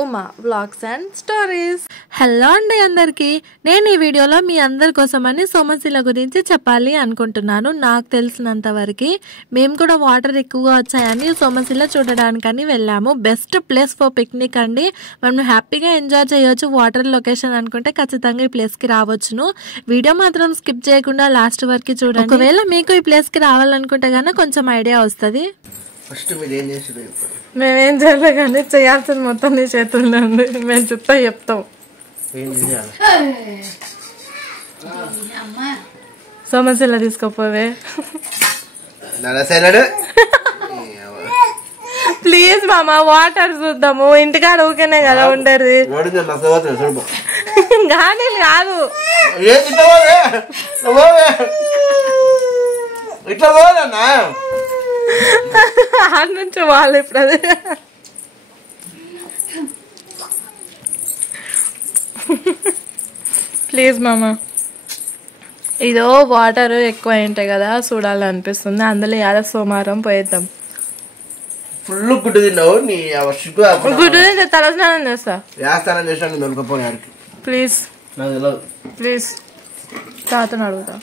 Uma vlogs and stories. Hello అండి అందరికి. నేను ఈ వీడియోలో మీ అందరి కోసమని సోమశిల గురించి చెప్పాలి అనుకుంటున్నాను. నాకు తెలిసినంత వరకు మేము కూడా వాటర్ ఎక్కువగా వచ్చాయని సోమశిల చూడడానికని వెళ్ళాము. బెస్ట్ ప్లేస్ ఫర్ పిక్నిక్ అండి. మనం హ్యాపీగా ఎంజాయ్ చేయొచ్చు. వాటర్ లొకేషన్ అనుకుంటే ఖచ్చితంగా ఈ ప్లేస్ కి రావచ్చును. వీడియో మాత్రం స్కిప్ చేయకుండా లాస్ట్ వరకు చూడండి. ఒకవేళ మీకు ఈ ప్లేస్ కి రావాలనుకుంటే గానీ కొంచెం ఐడియా వస్తుంది. మేమేం చేయలే కానీ చేయాల్సింది మొత్తం నీ చేతుల్లో ఉంది. మేము చెప్తాం. సోమశిల తీసుకోపోవే ప్లీజ్ మామ. వాటర్ చూద్దాము. ఇంటికాడ ఊకేనే కదా ఉండేది కానీ కాదు. ఆడ నుంచి వాళ్ళు ఇప్పుడు అదే ప్లీజ్ మామ. ఇదో వాటర్ ఎక్కువ ఉంటాయి కదా చూడాలనిపిస్తుంది. అందులో యాద సోమవారం పోయేద్దాం. ఫుల్ గుడ్డు తిన్నావు. గుడ్డు తింటే తలస్నానం చేస్తా. ప్లీజ్ ప్లీజ్ తాతను అడుగుతా.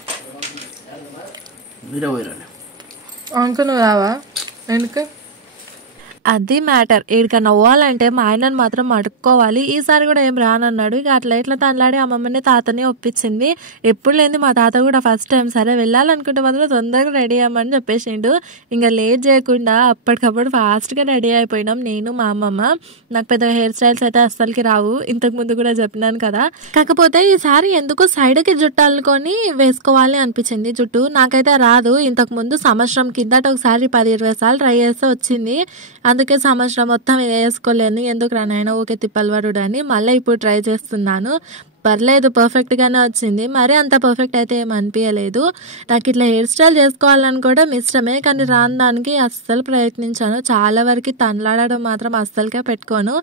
అంకుల్ నువ్వు రావా? ఎందుకు? అది మ్యాటర్. ఏడికన్నా పోవాలంటే మా ఆయనను మాత్రం అడుక్కోవాలి. ఈసారి కూడా ఏం రానన్నాడు. ఇక అట్లా ఇట్లా తనలాడి అమ్మమ్మని తాతని ఒప్పించింది. ఎప్పుడు లేని మా తాత కూడా ఫస్ట్ టైం సరే వెళ్ళాలనుకుంటే మాత్రం తొందరగా రెడీ అవ్వమని చెప్పేసిండు. ఇంకా లేట్ చేయకుండా అప్పటికప్పుడు ఫాస్ట్గా రెడీ అయిపోయినాం నేను మా అమ్మమ్మ. నాకు పెద్ద హెయిర్ స్టైల్స్ అయితే అస్సలకి రావు. ఇంతకు ముందు కూడా చెప్పినాను కదా. కాకపోతే ఈసారి ఎందుకు సైడ్కి జుట్టు అల్లుకొని వేసుకోవాలి అనిపించింది. జుట్టు నాకైతే రాదు. ఇంతకు ముందు సంవత్సరం కిందట ఒకసారి 10-20 సార్లు ట్రై చేస్తే వచ్చింది. అందుకే సంవత్సరం మొత్తం వేసుకోలేను. ఎందుకు రానైనా ఊకే తిప్పలవాడు అని మళ్ళీ ఇప్పుడు ట్రై చేస్తున్నాను. పర్లేదు, పర్ఫెక్ట్ గానే వచ్చింది. మరి అంత పర్ఫెక్ట్ అయితే ఏం అనిపించలేదు. నాకు ఇట్లా హెయిర్ స్టైల్ చేసుకోవాలని కూడా ఇష్టమే, కానీ రాని దానికి అస్సలు ప్రయత్నించాను. చాలా వరకు తనలాడడం మాత్రం అస్సలుగా పెట్టుకోను.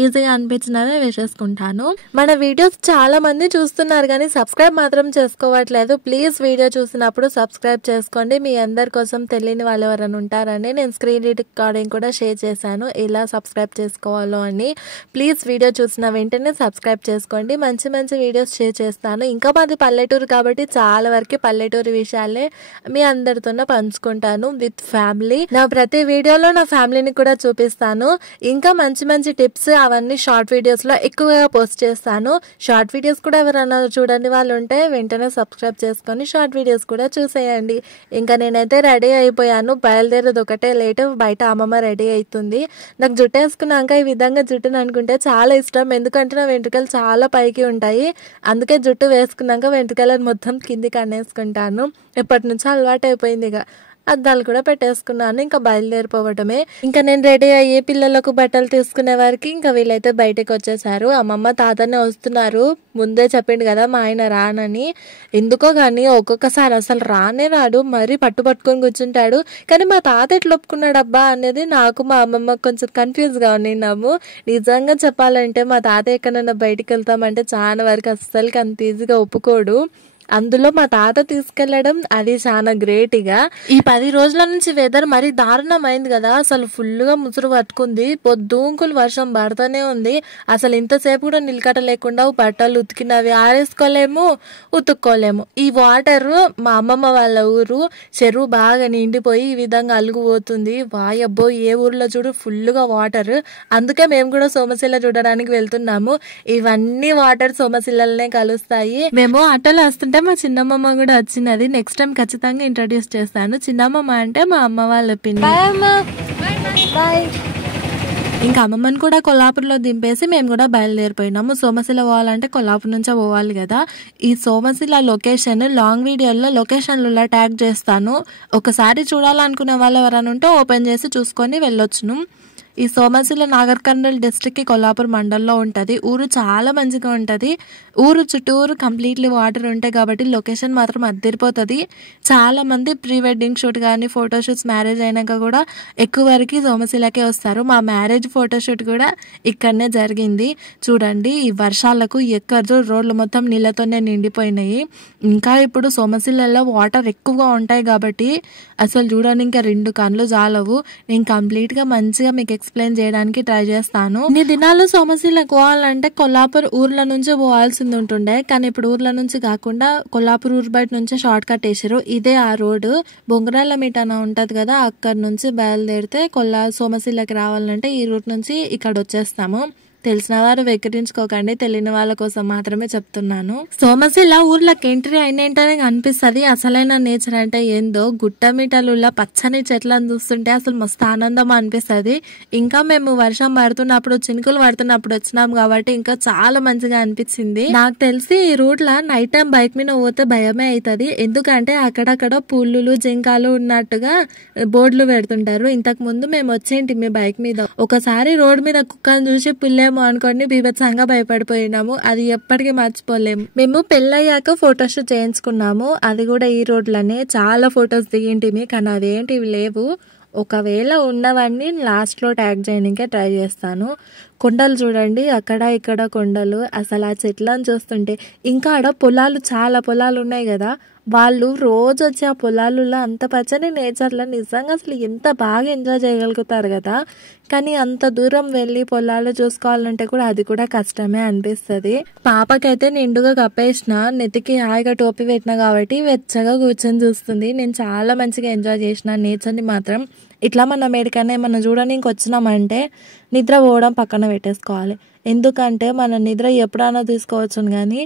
ఈజీగా అనిపించినవే వేసేసుకుంటాను. మన వీడియోస్ చాలా మంది చూస్తున్నారు కానీ సబ్స్క్రైబ్ మాత్రం చేసుకోవట్లేదు. ప్లీజ్ వీడియో చూసినప్పుడు సబ్స్క్రైబ్ చేసుకోండి. మీ అందరి కోసం తెలియని వాళ్ళు ఎవరైనా ఉంటారని నేను స్క్రీన్ రికార్డింగ్ కూడా షేర్ చేశాను ఎలా సబ్స్క్రైబ్ చేసుకోవాలో అని. ప్లీజ్ వీడియో చూసిన వెంటనే సబ్స్క్రైబ్ చేసుకోండి. మంచి మంచి వీడియోస్ షేర్ చేస్తాను. ఇంకా మాది పల్లెటూరు కాబట్టి చాలా వరకు పల్లెటూరు విషయాలే మీ అందరితోనే పంచుకుంటాను విత్ ఫ్యామిలీ. నా ప్రతి వీడియోలో నా ఫ్యామిలీని కూడా చూపిస్తాను. ఇంకా మంచి మంచి టిప్స్ అవన్నీ షార్ట్ వీడియోస్ లో ఎక్కువగా పోస్ట్ చేస్తాను. షార్ట్ వీడియోస్ కూడా ఎవరైనా చూడండి వాళ్ళు ఉంటే వెంటనే సబ్స్క్రైబ్ చేసుకొని షార్ట్ వీడియోస్ కూడా చూసేయండి. ఇంకా నేనైతే రెడీ అయిపోయాను. బయలుదేరేది ఒకటే లేట్. బయట అమ్మమ్మ రెడీ అవుతుంది. నాకు జుట్టు వేసుకున్నాక ఈ విధంగా జుట్టును అనుకుంటే చాలా ఇష్టం. ఎందుకంటే నా వెంట్రుకలు చాలా పైకి ఉంటాయి. అందుకే జుట్టు వేసుకున్నాక వెంట్రుకలను మొత్తం కిందికి అనేసుకుంటాను. ఎప్పటి నుంచో అలవాటు అయిపోయింది. ఇక అద్దాలు కూడా పెట్టేసుకున్నాను. ఇంకా బయలుదేరిపోవటమే. ఇంకా నేను రెడీ అయ్యి పిల్లలకు బట్టలు తీసుకునే వారికి ఇంకా వీళ్ళైతే బయటకు వచ్చేసారు. అమ్మమ్మ తాతనే వస్తున్నారు. ముందే చెప్పిండు కదా మా ఆయన రానని. ఎందుకో కానీ ఒక్కొక్కసారి అసలు రానే రాడు. మరీ పట్టుకొని కూర్చుంటాడు. కానీ మా తాత ఎట్లా ఒప్పుకున్నాడు అబ్బా అనేది నాకు మా అమ్మమ్మ కొంచెం కన్ఫ్యూజ్ గా ఉన్నాము. నిజంగా చెప్పాలంటే మా తాత ఎక్కడైనా బయటికి వెళ్తామంటే చాలా వరకు అస్సలకి అంత ఈజీగా ఒప్పుకోడు. అందులో మా తాత తీసుకెళ్లడం అది చాలా గ్రేట్. ఇక ఈ 10 రోజుల నుంచి వెదర్ మరీ దారుణమైంది కదా. అసలు ఫుల్ గా ముసురు పట్టుకుంది. పొద్దుంకులు వర్షం పడుతూనే ఉంది. అసలు ఇంతసేపు కూడా నిలకట లేకుండా బట్టలు ఉతికినవి ఆరేసుకోలేము, ఉతుక్కోలేము. ఈ వాటర్ మా అమ్మమ్మ వాళ్ళ ఊరు చెరువు బాగా నిండిపోయి ఈ విధంగా అలుగుపోతుంది. వాయబ్బో ఏ ఊర్లో చూడు ఫుల్ గా వాటర్. అందుకే మేము కూడా సోమశిల చూడడానికి వెళ్తున్నాము. ఇవన్నీ వాటర్ సోమశిలనే కలుస్తాయి. మేము ఆటోలో వస్తుంటే మా చిన్నమ్మమ్మ కూడా వచ్చినది. నెక్స్ట్ టైం ఖచ్చితంగా ఇంట్రడ్యూస్ చేస్తాను. చిన్నమ్మమ్మ అంటే మా అమ్మ వాళ్ళ పిన్ని. ఇంకా అమ్మమ్మని కూడా కొల్లాపూర్లో దింపేసి మేము కూడా బయలుదేరిపోయినాము. సోమశిల పోవాలంటే కొల్లాపూర్ నుంచే పోవాలి కదా. ఈ సోమశిల లొకేషన్ లాంగ్ వీడియోలో లొకేషన్లలో ట్యాగ్ చేస్తాను. ఒకసారి చూడాలనుకునే వాళ్ళు ఎవరైనా ఉంటే ఓపెన్ చేసి చూసుకొని వెళ్ళొచ్చును. ఈ సోమశిల నాగర్ కర్నూల్ డిస్ట్రిక్ట్ కి కొల్లాపూర్ మండల్లో ఉంటది. ఊరు చాలా మంచిగా ఉంటది. ఊరు చుట్టూరు కంప్లీట్లీ వాటర్ ఉంటాయి కాబట్టి లొకేషన్ మాత్రం అద్దరిపోతుంది. చాలా మంది ప్రీ వెడ్డింగ్ షూట్ కానీ ఫోటోషూట్స్ మ్యారేజ్ అయినాక కూడా ఎక్కువ వరకు సోమశిలకే వస్తారు. మా మ్యారేజ్ ఫోటోషూట్ కూడా ఇక్కడనే జరిగింది. చూడండి ఈ వర్షాలకు ఎక్కడో రోడ్లు మొత్తం నీళ్ళతోనే నిండిపోయినాయి. ఇంకా ఇప్పుడు సోమశిలలో వాటర్ ఎక్కువగా ఉంటాయి కాబట్టి అసలు చూడండి ఇంకా 2 కళ్ళు చాలవు. నేను కంప్లీట్ గా మంచిగా మీకు ఎక్స్ప్లెయిన్ చేయడానికి ట్రై చేస్తాను. ఇన్ని దినాలు సోమశిలకు పోవాలంటే కొల్లాపూర్ ఊర్ల నుంచి పోవాల్సింది ఉంటుండే, కానీ ఇప్పుడు ఊర్ల నుంచి కాకుండా కొల్లాపూర్ ఊరు బయట నుంచి షార్ట్ కట్ వేసారు. ఇదే ఆ రోడ్డు బొంగరాల మీటన ఉంటది కదా, అక్కడ నుంచి బయలుదేరితే సోమశిలకి రావాలంటే ఈ రూట్ నుంచి ఇక్కడ వచ్చేస్తాము. తెలిసిన వారు వెక్కిరించుకోకండి, తెలియని వాళ్ళ కోసం మాత్రమే చెప్తున్నాను. సోమశిల ఊర్లోకి ఎంట్రీ అయినంటనే అనిపిస్తుంది అసలైన నేచర్ అంటే ఏందో. గుట్ట మీటలుల్ల పచ్చని చెట్లను చూస్తుంటే అసలు మస్తు ఆనందం అనిపిస్తుంది. ఇంకా మేము వర్షం పడుతున్నప్పుడు చినుకులు పడుతున్నప్పుడు వచ్చినాం కాబట్టి ఇంకా చాలా మంచిగా అనిపించింది. నాకు తెలిసి ఈ రూట్ లా నైట్ టైం బైక్ మీద పోతే భయమే అవుతుంది, ఎందుకంటే అక్కడక్కడ పుల్లులు జింకాలు ఉన్నట్టుగా బోర్డులు పెడుతుంటారు. ఇంతకు ముందు మేము వచ్చేంటి మీ బైక్ మీద, ఒకసారి రోడ్ మీద కుక్కను చూసి పుల్లే అనుకోండి బీభత్సంగా భయపడిపోయినాము, అది ఎప్పటికీ మర్చిపోలేము. మేము పెళ్ళయ్యాక ఫొటోషూట్ చేయించుకున్నాము, అది కూడా ఈ రోడ్లోనే. చాలా ఫొటోస్ దిగింటిమి, కానీ అదేంటివి లేవు. ఒకవేళ ఉన్నవన్నీ లాస్ట్ లో ట్యాగ్ చేయడానికే ట్రై చేస్తాను. కొండలు చూడండి, అక్కడ ఇక్కడ కొండలు. అసలు ఆ చెట్లను చూస్తుంటే, ఇంకా ఆడ పొలాలు, చాలా పొలాలు ఉన్నాయి కదా, వాళ్ళు రోజు వచ్చి ఆ పొలాలలో అంత పచ్చని నేచర్లో నిజంగా అసలు ఎంత బాగా ఎంజాయ్ చేయగలుగుతారు కదా. కానీ అంత దూరం వెళ్ళి పొలాలు చూసుకోవాలంటే కూడా అది కూడా కష్టమే అనిపిస్తుంది. పాపకైతే నిండుగా కప్పేసిన, నెత్తికి హాయిగా టోపీ పెట్టినా కాబట్టి వెచ్చగా కూర్చొని చూస్తుంది. నేను చాలా మంచిగా ఎంజాయ్ చేసిన నేచర్ని మాత్రం. ఇట్లా మనం ఎక్కడికైనా ఏమన్నా చూడడానికి వచ్చినామంటే నిద్ర పోవడం పక్కన పెట్టేసుకోవాలి, ఎందుకంటే మన నిద్ర ఎప్పుడైనా తీసుకోవచ్చును, కానీ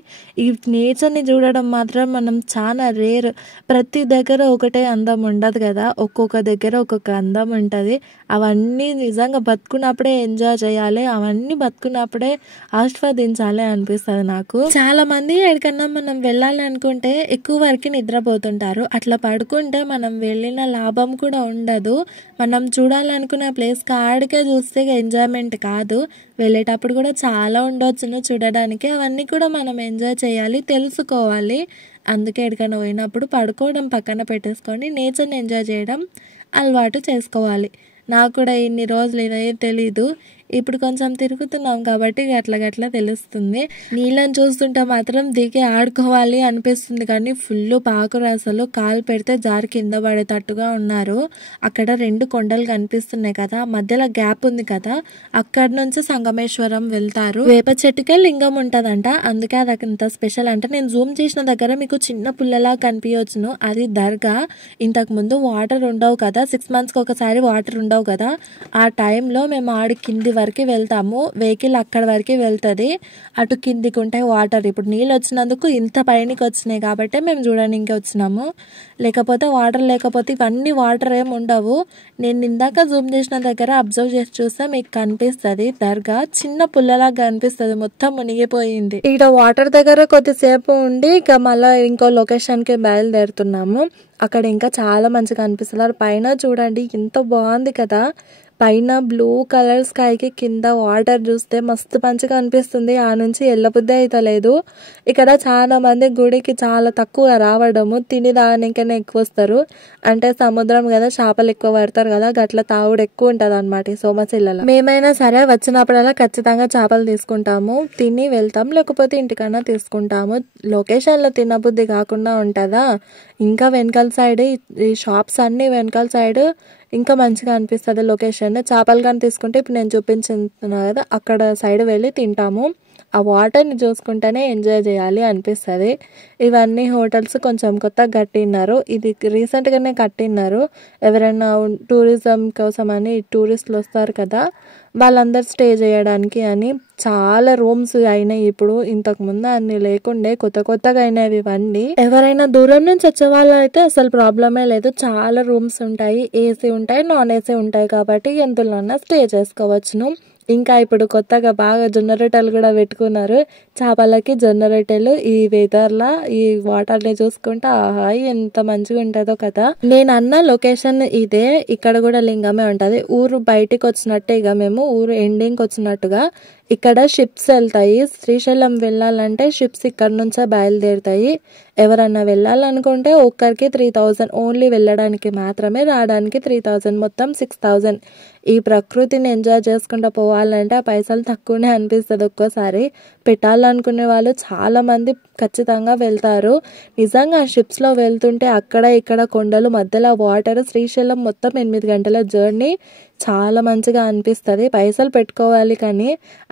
ఈ నేచర్ని చూడడం మాత్రం మనం చాలా రేర్. ప్రతి దగ్గర ఒకటే అందం ఉండదు కదా, ఒక్కొక్క దగ్గర ఒక్కొక్క అందం ఉంటుంది. అవన్నీ నిజంగా బతుకున్నప్పుడే ఎంజాయ్ చేయాలి, అవన్నీ బతుకున్నప్పుడే ఆస్వాదించాలి అనిపిస్తుంది నాకు. చాలా మంది ఎక్కడికన్నా మనం వెళ్ళాలి అనుకుంటే ఎక్కువ వరకు నిద్రపోతుంటారు. అట్లా పడుకుంటే మనం వెళ్ళిన లాభం కూడా ఉండదు. మనం చూడాలనుకున్న ప్లేస్ కాడికే చూస్తే ఎంజాయ్మెంట్ కాదు. వెళ్ళేటప్పుడు కూడా చాలా ఉండొచ్చును చూడడానికి, అవన్నీ కూడా మనం ఎంజాయ్ చేయాలి, తెలుసుకోవాలి. అందుకే ఎక్కడికైనా పోయినప్పుడు పడుకోవడం పక్కన పెట్టేసుకొని నేచర్ని ఎంజాయ్ చేయడం అలవాటు చేసుకోవాలి. నాకు కూడా ఇన్ని రోజులు ఇదే తెలీదు, ఇప్పుడు కొంచెం తిరుగుతున్నాం కాబట్టి గట్ల తెలుస్తుంది. నీళ్ళని చూస్తుంటే మాత్రం దిగి ఆడుకోవాలి అనిపిస్తుంది, కానీ ఫుల్ పాకురు, అసలు కాలు పెడితే జారి కింద పడేటట్టుగా ఉన్నారు. అక్కడ 2 కొండలు కనిపిస్తున్నాయి కదా, మధ్యలో గ్యాప్ ఉంది కదా, అక్కడ నుంచి సంగమేశ్వరం వెళ్తారు. వేప చెట్టుకే లింగం ఉంటదంట, అందుకే అది అంత స్పెషల్ అంట. నేను జూమ్ చేసిన దగ్గర మీకు చిన్న పుల్లలా కనిపించచ్చును, అది దర్గా. ఇంతకు ముందు వాటర్ ఉండవు కదా, 6 months ఒకసారి వాటర్ ఉండవు కదా, ఆ టైంలో మేము ఆడి కింది వరకు వెళ్తాము. వెహికల్ అక్కడ వరకు వెళ్తుంది, అటు కిందికి ఉంటాయి వాటర్. ఇప్పుడు నీళ్ళు వచ్చినందుకు ఇంత పైనకి వచ్చినాయి కాబట్టి మేము చూడడానికి వచ్చినాము, లేకపోతే వాటర్ లేకపోతే ఇవన్నీ వాటర్ ఏమి ఉండవు. నేను ఇందాక జూమ్ చేసిన దగ్గర అబ్జర్వ్ చేసి చూస్తే మీకు కనిపిస్తుంది దర్గా, చిన్న పుల్లలాగా కనిపిస్తుంది, మొత్తం మునిగిపోయింది. ఇక్కడ వాటర్ దగ్గర కొద్దిసేపు ఉండి ఇక మళ్ళీ ఇంకో లొకేషన్కి బయలుదేరుతున్నాము. అక్కడ ఇంకా చాలా మంచిగా అనిపిస్తున్నారు. పైన చూడండి ఎంత బాగుంది కదా, పైన బ్లూ కలర్ స్కైకి కింద వాటర్ చూస్తే మస్తు మంచిగా అనిపిస్తుంది. ఆ నుంచి వెళ్ళబుద్ధి అయితే లేదు. ఇక్కడ చాలా మంది గుడికి చాలా తక్కువ రావడము, తిని దానికనే ఎక్కువ వస్తారు. అంటే సముద్రం కదా, చేపలు ఎక్కువ పడతారు కదా, గట్ల తాగుడు ఎక్కువ ఉంటుంది అనమాట ఈ సోమశిలలో. మేమైనా సరే వచ్చినప్పుడల్లా ఖచ్చితంగా చేపలు తీసుకుంటాము, తిని వెళ్తాం, లేకపోతే ఇంటికన్నా తీసుకుంటాము. లొకేషన్లో తినబుద్ధి కాకుండా ఉంటుందా. ఇంకా వెనకాల సైడ్ ఈ షాప్స్ అన్ని వెనకాల సైడ్ ఇంకా మంచిగా అనిపిస్తుంది లొకేషన్. చేపలు కానీ తీసుకుంటే ఇప్పుడు నేను చూపించుతున్నా కదా, అక్కడ సైడ్ వెళ్ళి తింటాము. ఆ వాటర్ని చూసుకుంటేనే ఎంజాయ్ చేయాలి అనిపిస్తుంది. ఇవన్నీ హోటల్స్ కొంచెం కొత్తగా కట్టిన్నారు, ఇది రీసెంట్గానే కట్టిన్నారు. ఎవరైనా టూరిజం కోసం అని టూరిస్టులు వస్తారు కదా, వాళ్ళందరూ స్టే చేయడానికి అని చాలా రూమ్స్ అయినాయి ఇప్పుడు. ఇంతకు ముందు అన్ని లేకుండే, కొత్తగా అయినవి ఇవన్నీ. ఎవరైనా దూరం నుంచి వచ్చే వాళ్ళు అయితే అసలు ప్రాబ్లమే లేదు, చాలా రూమ్స్ ఉంటాయి, ఏసీ ఉంటాయి, నాన్ ఏసీ ఉంటాయి కాబట్టి ఎందులోన్నా స్టే చేసుకోవచ్చును. ఇంకా ఇప్పుడు కొత్తగా బాగా జొన్న రొట్టెలు కూడా పెట్టుకున్నారు, చేపలకి జొన్న రొట్టెలు. ఈ వెదర్లా ఈ వాటర్ని చూసుకుంటా ఆహా ఎంత మంచిగా ఉంటుందో కదా. నేను అన్న లొకేషన్ ఇదే, ఇక్కడ కూడా లింగమే ఉంటుంది. ఊరు బయటికి వచ్చినట్టే, ఇక మేము ఊరు ఎండింగ్కి వచ్చినట్టుగా ఇక్కడ షిప్స్ వెళ్తాయి. శ్రీశైలం వెళ్ళాలంటే షిప్స్ ఇక్కడ నుంచే బయలుదేరుతాయి. ఎవరన్నా వెళ్ళాలనుకుంటే ఒక్కరికి 3000, ఓన్లీ వెళ్ళడానికి మాత్రమే, రావడానికి 3000, మొత్తం 6000. ఈ ప్రకృతిని ఎంజాయ్ చేసుకుంటూ పోవాలంటే ఆ పైసలు తక్కువనే అనిపిస్తుంది ఒక్కోసారి. పెట్టాలనుకునే వాళ్ళు చాలామంది ఖచ్చితంగా వెళ్తారు. నిజంగా షిప్స్లో వెళ్తుంటే అక్కడ ఇక్కడ కొండలు మధ్యలో వాటర్, శ్రీశైలం మొత్తం 8 గంటల జర్నీ చాలా మంచిగా అనిపిస్తుంది. పైసలు పెట్టుకోవాలి కానీ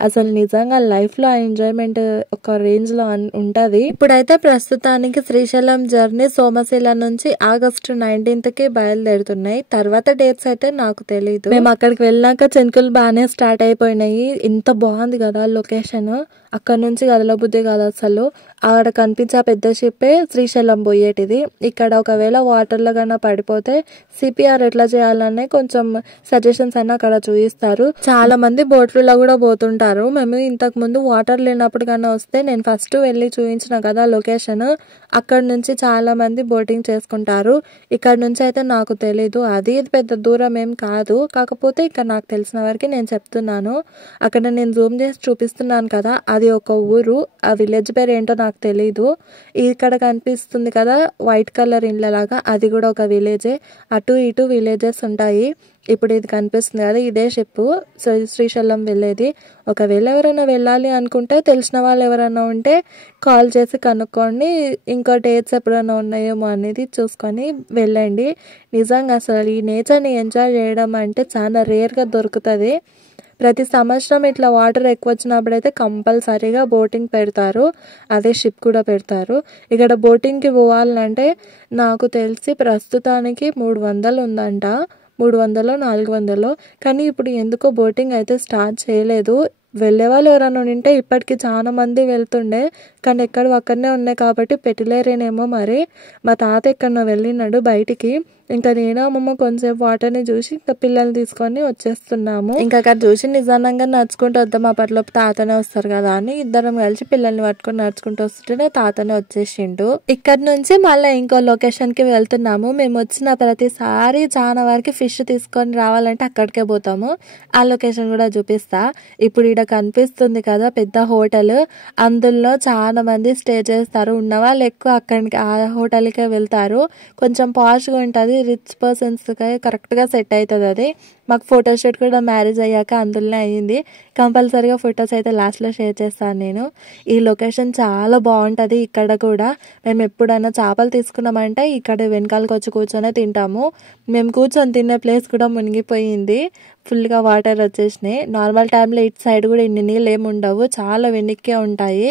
అసలు నిజంగా లైఫ్లో ఆ ఎంజాయ్మెంట్ ఒక రేంజ్లో ఉంటుంది. ఇప్పుడైతే ప్రస్తుతానికి శ్రీశైలం జర్నీ సోమశిల నుంచి ఆగస్టు 19కి బయలుదేరుతున్నాయి. తర్వాత డేట్స్ అయితే నాకు తెలీదు. మేము అక్కడికి వెళ్ళాక చెనుకులు బాగానే స్టార్ట్ అయిపోయినాయి. ఇంత బాగుంది కదా లొకేషన్. అక్కడ నుంచి కదలబుద్ధి కాదు అసలు. అక్కడ కనిపించే పెద్ద షిప్పే శ్రీశైలం పోయేటిది. ఇక్కడ ఒకవేళ వాటర్లో కన్నా పడిపోతే సిపిఆర్ ఎట్లా చేయాలనే కొంచెం సజెషన్స్ అన్న అక్కడ చూపిస్తారు. చాలా మంది బోట్లలో కూడా పోతుంటారు. మేము ఇంతకు ముందు వాటర్ లేనప్పుడు కన్నా వస్తే నేను ఫస్ట్ వెళ్ళి చూపించిన కదా లొకేషన్, అక్కడ నుంచి చాలా మంది బోటింగ్ చేసుకుంటారు. ఇక్కడ నుంచి అయితే నాకు తెలీదు, అది పెద్ద దూరం ఏం కాదు. కాకపోతే ఇక్కడ నాకు తెలిసిన వరకు నేను చెప్తున్నాను. అక్కడ నేను జూమ్ చేసి చూపిస్తున్నాను కదా, అది ఒక ఊరు. ఆ విలేజ్ పేరు ఏంటో నాకు తెలీదు. ఇక్కడ కనిపిస్తుంది కదా వైట్ కలర్ ఇండ్లలాగా, అది కూడా ఒక విలేజే. అటు ఇటు విలేజెస్ ఉంటాయి. ఇప్పుడు ఇది కనిపిస్తుంది కదా, ఇదే షిప్ శ్రీశైలం వెళ్ళేది. ఒకవేళ ఎవరైనా వెళ్ళాలి అనుకుంటే తెలిసిన వాళ్ళు ఎవరైనా ఉంటే కాల్ చేసి కనుక్కోండి. ఇంకో డేట్స్ ఎప్పుడైనా ఉన్నాయేమో అనేది చూసుకొని వెళ్ళండి. నిజంగా అసలు ఈ నేచర్ని ఎంజాయ్ చేయడం అంటే చాలా రేర్గా దొరుకుతుంది. ప్రతి సంవత్సరం ఇట్లా వాటర్ ఎక్కువ వచ్చినప్పుడు అయితే కంపల్సరీగా బోటింగ్ పెడతారు. అదే షిప్ కూడా పెడతారు. ఇక్కడ బోటింగ్కి పోవాలంటే నాకు తెలిసి ప్రస్తుతానికి 300 ఉందంట, 300, 400. కానీ ఇప్పుడు ఎందుకో బోటింగ్ అయితే స్టార్ట్ చేయలేదు. వెళ్ళే వాళ్ళు ఎవరైనా ఉంటే ఇప్పటికి చాలా మంది వెళ్తుండే, కానీ ఎక్కడ అక్కడనే ఉన్నాయి కాబట్టి పెట్టలేరేనేమో మరి. మా తాత ఎక్కడో వెళ్ళినాడు బయటికి. ఇంకా నేను అమ్మమ్మ కొంచెంసేపు వాటర్ని చూసి ఇంకా పిల్లల్ని తీసుకొని వచ్చేస్తున్నాము. ఇంకా అక్కడ చూసి నిజంగా నడుచుకుంటూ వద్దాం, అప్పట్లోపు తాతనే వస్తారు కదా అని ఇద్దరం కలిసి పిల్లల్ని పట్టుకొని నడుచుకుంటూ వస్తుంటే తాతనే వచ్చేసిండు. ఇక్కడ నుంచి మళ్ళీ ఇంకో లొకేషన్ కి వెళ్తున్నాము. మేము వచ్చిన ప్రతిసారి చాలా వరకు ఫిష్ తీసుకొని రావాలంటే అక్కడికే పోతాము. ఆ లొకేషన్ కూడా చూపిస్తా. ఇప్పుడు ఇక్కడ కనిపిస్తుంది కదా పెద్ద హోటల్, అందులో చాలా మంది స్టే చేస్తారు. ఉన్న వాళ్ళు ఎక్కువ అక్కడికి ఆ హోటల్కే వెళ్తారు. కొంచెం పాష్గా ఉంటుంది, రిచ్ పర్సన్స్కి కరెక్ట్గా సెట్ అవుతుంది అది. మాకు ఫోటోషూట్ కూడా మ్యారేజ్ అయ్యాక అందులోనే అయ్యింది. కంపల్సరీగా ఫొటోస్ అయితే లాస్ట్లో షేర్ చేస్తాను నేను. ఈ లొకేషన్ చాలా బాగుంటుంది. ఇక్కడ కూడా మేము ఎప్పుడైనా చేపలు తీసుకున్నామంటే ఇక్కడ వెనకాలకు వచ్చి కూర్చొని తింటాము. మేము కూర్చొని తినే ప్లేస్ కూడా మునిగిపోయింది, ఫుల్గా వాటర్ వచ్చేసినాయి. నార్మల్ టైంలో ఇటు సైడ్ కూడా ఇన్ని నీళ్ళు ఏమి ఉండవు, చాలా వెనక్కే ఉంటాయి.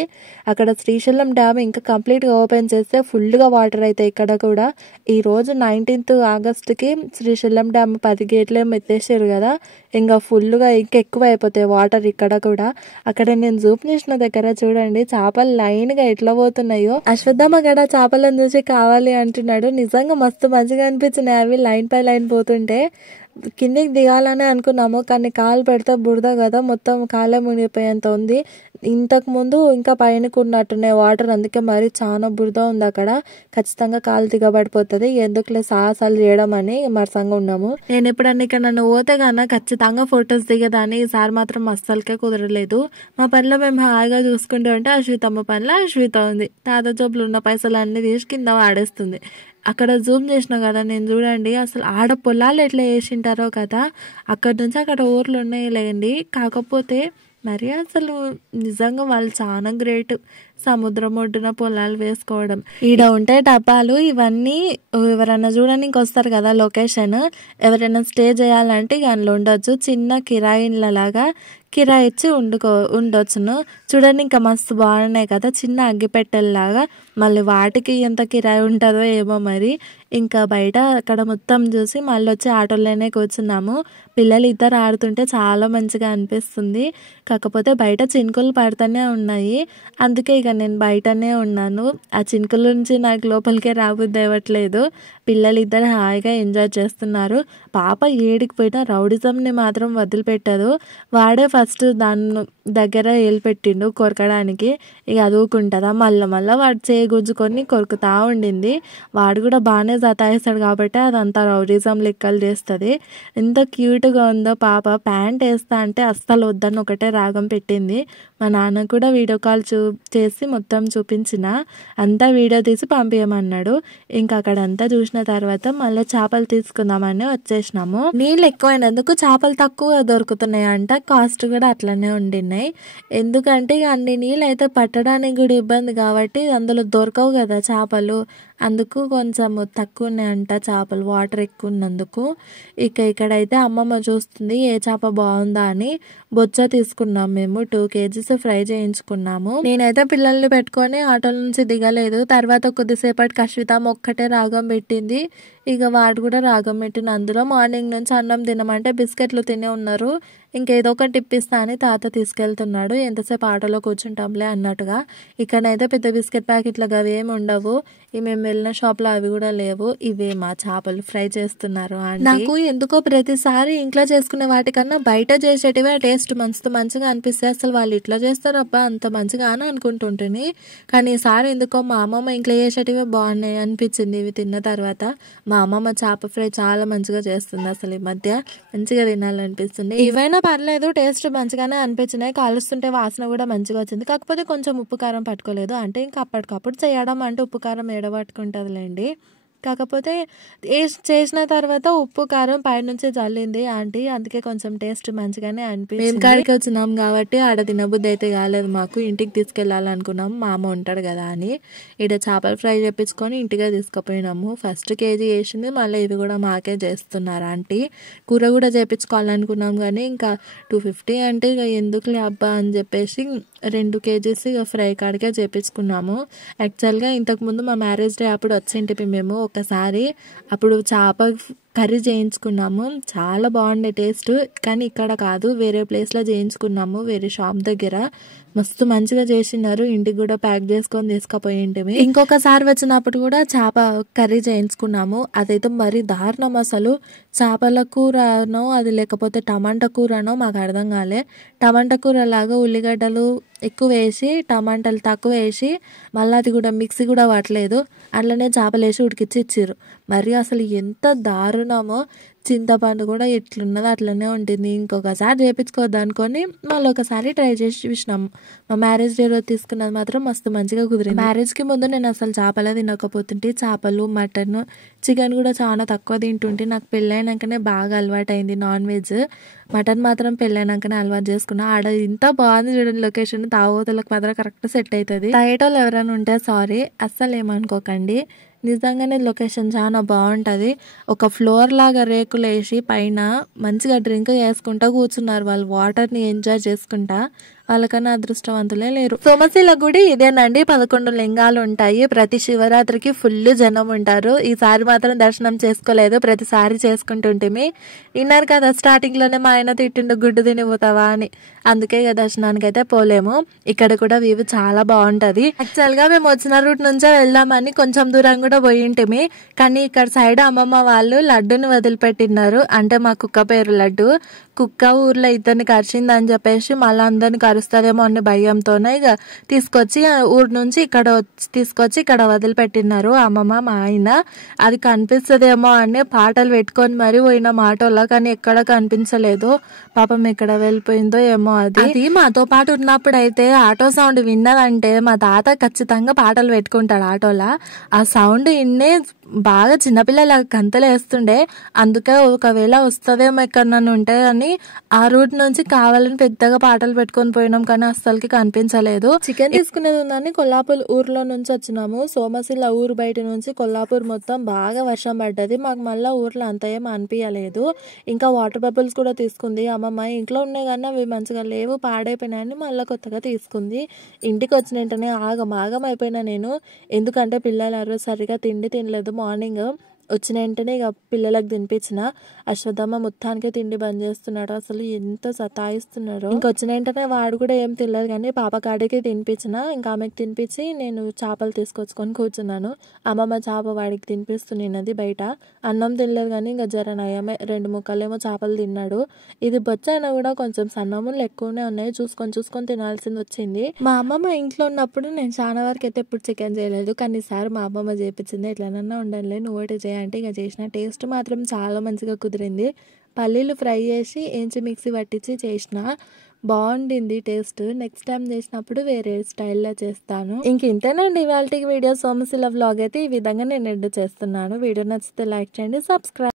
అక్కడ శ్రీశైలం డ్యామ్ ఇంకా కంప్లీట్గా ఓపెన్ చేస్తే ఫుల్గా వాటర్ అవుతాయి ఇక్కడ కూడా. ఈరోజు 19th ఆగస్టుకి శ్రీశైలం డ్యామ్ 10 గేట్లు ఎత్తేసారు కదా, ఇంకా ఫుల్గా ఇంకా ఎక్కువ అయిపోతాయి వాటర్ ఇక్కడ కూడా. అక్కడ నేను జూమ్ చేసిన దగ్గర చూడండి చేపలు లైన్గా ఎట్లా పోతున్నాయో. అశ్వత్థామ గడ చేపలను చూసి కావాలి అంటున్నాడు. నిజంగా మస్తు మంచిగా అనిపించినాయి అవి లైన్ పై లైన్ పోతుంటే. కిందికి దిగాలని అనుకున్నాము కానీ కాలు పెడితే బురద కదా, మొత్తం కాలే మునిగిపోయేంత ఉంది. ఇంతకు ముందు ఇంకా పైనకు ఉన్నట్టున్నాయి వాటర్, అందుకే మరి చాలా బురద ఉంది అక్కడ. ఖచ్చితంగా కాలు దిగబడిపోతుంది, ఎందుకులే సాహసాలు చేయడం అని మరసంగా ఉన్నాము. నేను ఎప్పుడన్నా ఇక్కడ నన్ను పోతే కన్నా ఖచ్చితంగా ఫొటోస్ దిగేదాన్ని. ఈసారి మాత్రం అస్సలకే కుదరలేదు. మా పనిలో మేము హాయిగా చూసుకుంటూ ఉంటే అశ్వితమ్మ పనిలో అశ్విత ఉంది. తాత జోబులు ఉన్న పైసలు అన్ని తీసి కింద వాడేస్తుంది. అక్కడ జూమ్ చేసిన కదా నేను, చూడండి అసలు ఆడ పొలాలు ఎట్లా వేసింటారో కదా. అక్కడ నుంచి అక్కడ ఊర్లు ఉన్నాయి లేండి, కాకపోతే మరి అసలు నిజంగా వాళ్ళు చాలా గ్రేట్. సముద్రం ఒడ్డున పొలాలు వేసుకోవడం. ఈడ ఉంటే డబ్బాలు ఇవన్నీ ఎవరైనా చూడడానికి వస్తారు కదా లొకేషన్, ఎవరైనా స్టే చేయాలంటే ఇక అందులో ఉండొచ్చు. చిన్న కిరాయిలలాగా కిరాయి ఇచ్చి ఉండొచ్చును. చూడండి ఇంకా మస్తు బాగున్నాయి కదా, చిన్న అగ్గిపెట్టెల్లాగా. మళ్ళీ వాటికి ఎంత కిరాయి ఉంటుందో ఏమో మరి. ఇంకా బయట అక్కడ మొత్తం చూసి మళ్ళీ వచ్చి ఆటోలోనే కూర్చున్నాము. పిల్లలు ఇద్దరు ఆడుతుంటే చాలా మంచిగా అనిపిస్తుంది. కాకపోతే బయట చినుకులు పడుతూనే ఉన్నాయి, అందుకే ఇక నేను బయటనే ఉన్నాను. ఆ చినుకుల నుంచి నాకు లోపలికే రాబుద్ది అవ్వట్లేదు. పిల్లలు ఇద్దరు హాయిగా ఎంజాయ్ చేస్తున్నారు. పాప ఏడికి పోయినా రౌడిజంని మాత్రం వదిలిపెట్టదు. వాడే ఫస్ట్ దాని దగ్గర ఏలు పెట్టిండు కొరకడానికి. ఇక అదుకుంటుందా మళ్ళీ వాడు చేయి గుంజుకొని కొరుకుతా ఉండింది. వాడు కూడా బాగానే జతాయిస్తాడు కాబట్టి అదంతా రౌడిజం లెక్కలు చేస్తుంది. ఎంత క్యూట్గా ఉందో పాప. ప్యాంట్ వేస్తా అంటే అస్సలు వద్దని ఒకటే రాగం పెట్టింది. మా నాన్న కూడా వీడియో కాల్ చేసి మొత్తం చూపించిన, అంతా వీడియో తీసి పంపించమన్నాడు. ఇంకా అక్కడంతా చూసిన తర్వాత మళ్ళీ చేపలు తీసుకుందామని వచ్చేసినాము. నీళ్ళు ఎక్కువైనందుకు చేపలు తక్కువ దొరుకుతున్నాయి అంట, కాస్ట్ కూడా అట్లనే ఉండినాయి. ఎందుకంటే ఇక అన్ని నీళ్ళు అయితే పట్టడానికి కూడా ఇబ్బంది కాబట్టి అందులో దొరకవు కదా చేపలు, అందుకు కొంచెం తక్కువ ఉన్నాయంట చేపలు, వాటర్ ఎక్కువ ఉన్నందుకు. ఇక్కడైతే అమ్మమ్మ చూస్తుంది ఏ చేప బాగుందా అని. బొచ్చ తీసుకున్నాం మేము, 2 kgs ఫ్రై చేయించుకున్నాము. నేనైతే పిల్లల్ని పెట్టుకొని ఆటోల నుంచి దిగలేదు. తర్వాత కొద్దిసేపటికి అశ్వితం ఒక్కటే రాగం పెట్టింది. ఇక వాడు కూడా రాగం పెట్టిన. అందులో మార్నింగ్ నుంచి అన్నం తినమంటే బిస్కెట్లు తినే ఉన్నారు. ఇంకేదో ఒకటి ఇప్పిస్తా అని తాత తీసుకెళ్తున్నాడు. ఎంతసేపు ఆటోలో కూర్చుంటాంలే అన్నట్టుగా. ఇక్కడైతే పెద్ద బిస్కెట్ ప్యాకెట్లు అవి ఏమి ఉండవు. మేము వెళ్ళిన షాప్లో అవి కూడా లేవు. ఇవే మా చేపలు ఫ్రై చేస్తున్నారు. నాకు ఎందుకో ప్రతిసారి ఇంట్లో చేసుకునే వాటికన్నా బయట చేసేటివే టేస్ట్ మంచిగా అనిపిస్తాయి. అసలు వాళ్ళు ఇట్లా చేస్తారబ్బా అంత మంచిగా అని అనుకుంటుంటుంది. కానీ ఈసారి ఎందుకో మా అమ్మమ్మ ఇంట్లో చేసేటివే బాగున్నాయి అనిపించింది ఇవి తిన్న తర్వాత. మా అమ్మమ్మ చేప ఫ్రై చాలా మంచిగా చేస్తుంది. అసలు ఈ మధ్య మంచిగా తినాలనిపిస్తుంది. ఇవైనా పర్లేదు, టేస్ట్ మంచిగానే అనిపించినాయి. కాలుస్తుంటే వాసన కూడా మంచిగా వచ్చింది. కాకపోతే కొంచెం ఉప్పు కారం పట్టుకోలేదు. అంటే ఇంకా అప్పటికప్పుడు చేయడం అంటే ఉప్పు కారం ఎడబట్టుకుంటుందిలేండి. కాకపోతే చేసిన తర్వాత ఉప్పు కారం పైనుంచి చల్లింది ఆంటీ, అందుకే కొంచెం టేస్ట్ మంచిగానే అనిపించింది. మేము కాడికి వచ్చినాం కాబట్టి ఆడ తినబుద్ధి అయితే కాలేదు మాకు. ఇంటికి తీసుకెళ్ళాలనుకున్నాం, మా అమ్మ ఉంటాడు కదా అని. ఇక్కడ చేపలు ఫ్రై చేపించుకొని ఇంటిగా తీసుకుపోయినాము. ఫస్ట్ కేజీ వేసింది, మళ్ళీ ఇవి కూడా మాకే చేస్తున్నారు ఆంటీ. కూర కూడా చేపించుకోవాలనుకున్నాం కానీ ఇంకా 250 అంటే ఇక ఎందుకులే అబ్బా అని చెప్పేసి 2 kgs ఇక ఫ్రై కాడికే చేపించుకున్నాము. యాక్చువల్గా ఇంతకుముందు మా మ్యారేజ్ డే అప్పుడు వచ్చింటివి మేము ఒకసారి. అప్పుడు చేప కర్రీ చేయించుకున్నాము, చాలా బాగుండే టేస్ట్. కానీ ఇక్కడ కాదు, వేరే ప్లేస్లో చేయించుకున్నాము, వేరే షాప్ దగ్గర. మస్తు మంచిగా చేసినారు. ఇంటికి కూడా ప్యాక్ చేసుకొని తీసుకుపోయింటిమి. ఇంకొకసారి వచ్చినప్పుడు కూడా చేప కర్రీ చేయించుకున్నాము. అదైతే మరి దారుణం అసలు. చేపల కూరనో అది లేకపోతే టమాటా కూరనో మాకు అర్థం కాలే. టమాటా కూర లాగా ఉల్లిగడ్డలు ఎక్కువ వేసి టమాటాలు తక్కువ వేసి మళ్ళీ అది కూడా మిక్సీ కూడా పట్టలేదు, అట్లనే చేపలు వేసి ఉడికిచ్చి ఇచ్చిర్రు. మరి అసలు ఎంత దారుణమో. చింతపండు కూడా ఎట్లున్నదో అట్లనే ఉంటుంది. ఇంకొకసారి చేయించుకోవద్దు అనుకొని మళ్ళీ ఒకసారి ట్రై చేసి చూసినాము. మా మ్యారేజ్ డే రోజు తీసుకున్నది మాత్రం మస్తు మంచిగా కుదిరింది. మ్యారేజ్కి ముందు నేను అసలు చేపలే తినకపోతుంటే, చేపలు మటన్ చికెన్ కూడా చాలా తక్కువ తింటుంటే. నాకు పెళ్ళైనాకనే బాగా అలవాటు అయింది నాన్ వెజ్. మటన్ మాత్రం పెళ్ళైనాకనే అలవాటు చేసుకున్నా. ఆడ ఇంత బాగుంది చూడండి లొకేషన్, తాగోతలకు మాత్రం కరెక్ట్ సెట్ అవుతుంది. తాగేటోళ్ళు ఎవరైనా ఉంటే సారీ, అస్సలు ఏమనుకోకండి. నిజంగానే లొకేషన్ చాలా బాగుంటుంది. ఒక ఫ్లోర్ లాగా రేకులు వేసి పైన మంచిగా డ్రింక్ చేసుకుంటా కూర్చున్నారు వాళ్ళు, వాటర్ని ఎంజాయ్ చేసుకుంటా. వాళ్ళకన్నా అదృష్టవంతులే లేరు. సోమశిల గుడి ఇదేనండి, 11 లింగాలు ఉంటాయి. ప్రతి శివరాత్రికి ఫుల్ జనం ఉంటారు. ఈసారి మాత్రం దర్శనం చేసుకోలేదు, ప్రతిసారి చేసుకుంటుంటిమి. విన్నారు కదా స్టార్టింగ్ లోనే మా ఆయన తిట్టిండు గుడ్డు తినిపోతావా అని, అందుకే ఇక దర్శనానికి అయితే పోలేము. ఇక్కడ కూడా వ్యూ చాలా బాగుంటది. యాక్చువల్ గా మేము వచ్చిన రూట్ నుంచే వెళ్దామని కొంచెం దూరం కూడా పోయింటిమి. కానీ ఇక్కడ సైడ్ అమ్మమ్మ వాళ్ళు లడ్డుని వదిలిపెట్టినారు. అంటే మా కుక్క పేరు లడ్డు. కుక్క ఊర్లో ఇద్దరిని కరిచిందని చెప్పేసి మళ్ళీ అందరిని కరుస్తుందేమో అనే భయంతోనే ఇక తీసుకొచ్చి ఊరు నుంచి తీసుకొచ్చి ఇక్కడ వదిలిపెట్టినారు అమ్మమ్మ మా ఆయన. అది కనిపిస్తుందేమో అని పాటలు పెట్టుకొని మరి పోయిన ఆటోలో, కానీ ఎక్కడ కనిపించలేదు. పాపం ఎక్కడ వెళ్ళిపోయిందో ఏమో. అది మాతో పాటు ఉన్నప్పుడు అయితే ఆటో సౌండ్ విన్నదంటే మా తాత ఖచ్చితంగా పాటలు పెట్టుకుంటాడు ఆటోలా. ఆ సౌండ్ విన్నే బాగా చిన్నపిల్లల గంతలు వేస్తుండే. అందుకే ఒకవేళ వస్తుందేమో ఎక్కడన్నా ఉంటే అని ఆ రూట్ నుంచి కావాలని పెద్దగా పాటలు పెట్టుకొని పోయినాం, కానీ అస్సలకి కనిపించలేదు. చికెన్ తీసుకునేది ఉందని కొల్లాపూర్ ఊర్లో నుంచి వచ్చినాము. సోమశిల ఊరు బయట నుంచి కొల్లాపూర్ మొత్తం బాగా వర్షం పడ్డది. మాకు మళ్ళీ ఊర్లో అంత ఏం అనిపించలేదు. ఇంకా వాటర్ బబుల్స్ కూడా తీసుకుంది అమ్మమ్మ. ఇంట్లో ఉన్నాయి కానీ అవి మంచిగా లేవు, పాడైపోయినాయని మళ్ళీ కొత్తగా తీసుకుంది. ఇంటికి వచ్చిన వెంటనే ఆగం అయిపోయినా నేను. ఎందుకంటే పిల్లలు ఆ రోజు సరిగా తిండి తినలేదు. మార్నింగ్ వచ్చిన వెంటనే ఇక పిల్లలకు తినిపించిన. అశ్వత్థామ మొత్తానికే తిండి బంద్ చేస్తున్నాడు. అసలు ఎంత సతాయిస్తున్నారో. ఇంకొచ్చిన వెంటనే వాడు కూడా ఏం తినలేదు కానీ పాప కాడికి తినిపించిన. ఇంకా ఆమెకు తినిపించి నేను చేపలు తీసుకొచ్చుకొని కూర్చున్నాను. అమ్మమ్మ చేప వాడికి తినిపిస్తున్నది బయట. అన్నం తినలేదు కానీ ఇంకా జర నయమే, 2 ముక్కలేమో చేపలు తిన్నాడు. ఇది బొచ్చైనా కూడా కొంచెం సన్నములు ఎక్కువనే ఉన్నాయి, చూసుకొని తినాల్సింది వచ్చింది. మా అమ్మమ్మ ఇంట్లో ఉన్నప్పుడు నేను చాలా వరకు అయితే ఎప్పుడు చికెన్ చేయలేదు, కానీ ఈసారి మా అమ్మమ్మ చేపించింది. ఎట్లనన్నా ఉండాలి, నువ్వు ఒకటి చేయంటే ఇక చేసిన. టేస్ట్ మాత్రం చాలా మంచిగా కుదిరింది. పల్లీలు ఫ్రై చేసి ఏంచి మిక్సీ పట్టించి చేసిన, బాగుండింది టేస్ట్. నెక్స్ట్ టైం చేసినప్పుడు వేరే స్టైల్లో చేస్తాను. ఇంక ఇంతేనండి ఇవాళ వీడియో. సోమశిల వ్లాగ్ అయితే ఈ విధంగా నేను ఎండ్ చేస్తున్నాను. వీడియో నచ్చితే లైక్ చేయండి, సబ్స్క్రైబ్.